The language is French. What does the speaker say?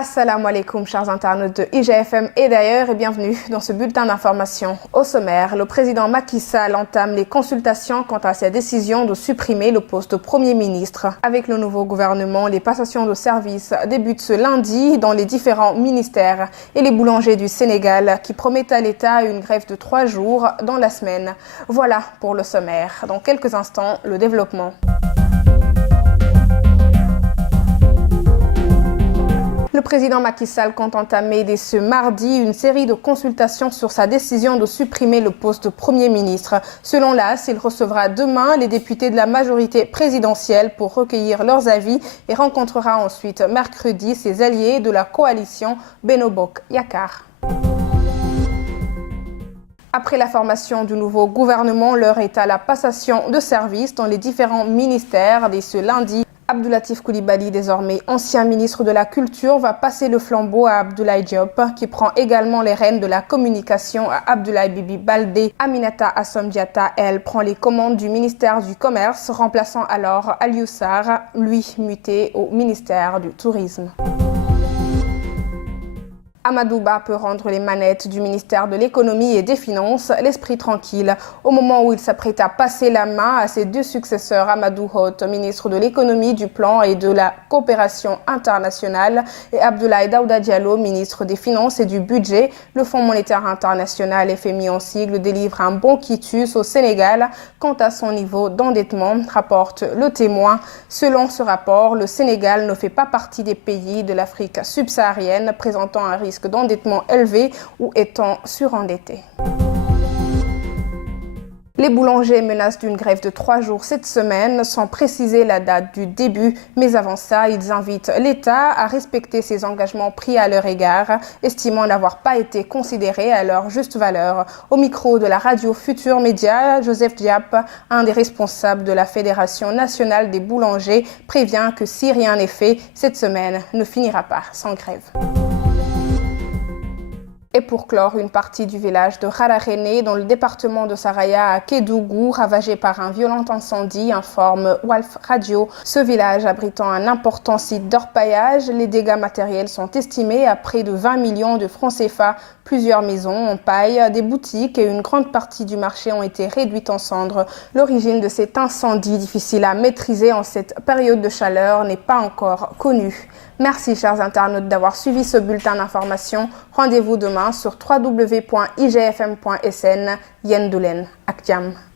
Assalamu alaikum chers internautes de IGFM et d'ailleurs et bienvenue dans ce bulletin d'information. Au sommaire, le président Macky Sall entame les consultations quant à sa décision de supprimer le poste de Premier ministre. Avec le nouveau gouvernement, les passations de services débutent ce lundi dans les différents ministères et les boulangers du Sénégal qui promettent à l'État une grève de 3 jours dans la semaine. Voilà pour le sommaire. Dans quelques instants, le développement. Le président Macky Sall compte entamer dès ce mardi une série de consultations sur sa décision de supprimer le poste de Premier ministre. Selon l'AS, il recevra demain les députés de la majorité présidentielle pour recueillir leurs avis et rencontrera ensuite mercredi ses alliés de la coalition Benno Bokk Yakaar. Après la formation du nouveau gouvernement, l'heure est à la passation de services dans les différents ministères dès ce lundi. Abdoulatif Coulibaly, désormais ancien ministre de la Culture, va passer le flambeau à Abdoulaye Diop, qui prend également les rênes de la communication à Abdoulaye Bibi Baldé. Aminata Assome Diatta, elle, prend les commandes du ministère du Commerce, remplaçant alors Aliou Sarr, lui muté au ministère du Tourisme. Amadou Ba peut rendre les manettes du ministère de l'économie et des finances l'esprit tranquille. Au moment où il s'apprête à passer la main à ses deux successeurs, Amadou Hott, ministre de l'économie, du plan et de la coopération internationale, et Abdoulaye Daouda Diallo, ministre des finances et du budget, le Fonds monétaire international FMI en sigle délivre un bon quitus au Sénégal quant à son niveau d'endettement, rapporte Le Témoin. Selon ce rapport, le Sénégal ne fait pas partie des pays de l'Afrique subsaharienne présentant un risque d'endettement élevé ou étant surendetté. Les boulangers menacent d'une grève de 3 jours cette semaine sans préciser la date du début. Mais avant ça, ils invitent l'État à respecter ses engagements pris à leur égard, estimant n'avoir pas été considérés à leur juste valeur. Au micro de la radio Futur Média, Joseph Diap, un des responsables de la Fédération nationale des boulangers, prévient que si rien n'est fait, cette semaine ne finira pas sans grève. Et pour clore, une partie du village de Rararéné, dans le département de Saraya à Kédougou, ravagé par un violent incendie, informe Walf Radio. Ce village abritant un important site d'orpaillage, les dégâts matériels sont estimés à près de 20 millions de francs CFA. Plusieurs maisons en paille, des boutiques et une grande partie du marché ont été réduites en cendres. L'origine de cet incendie, difficile à maîtriser en cette période de chaleur, n'est pas encore connue. Merci chers internautes d'avoir suivi ce bulletin d'information. Rendez-vous demain sur www.igfm.sn. Yen Doulen ak jàmm.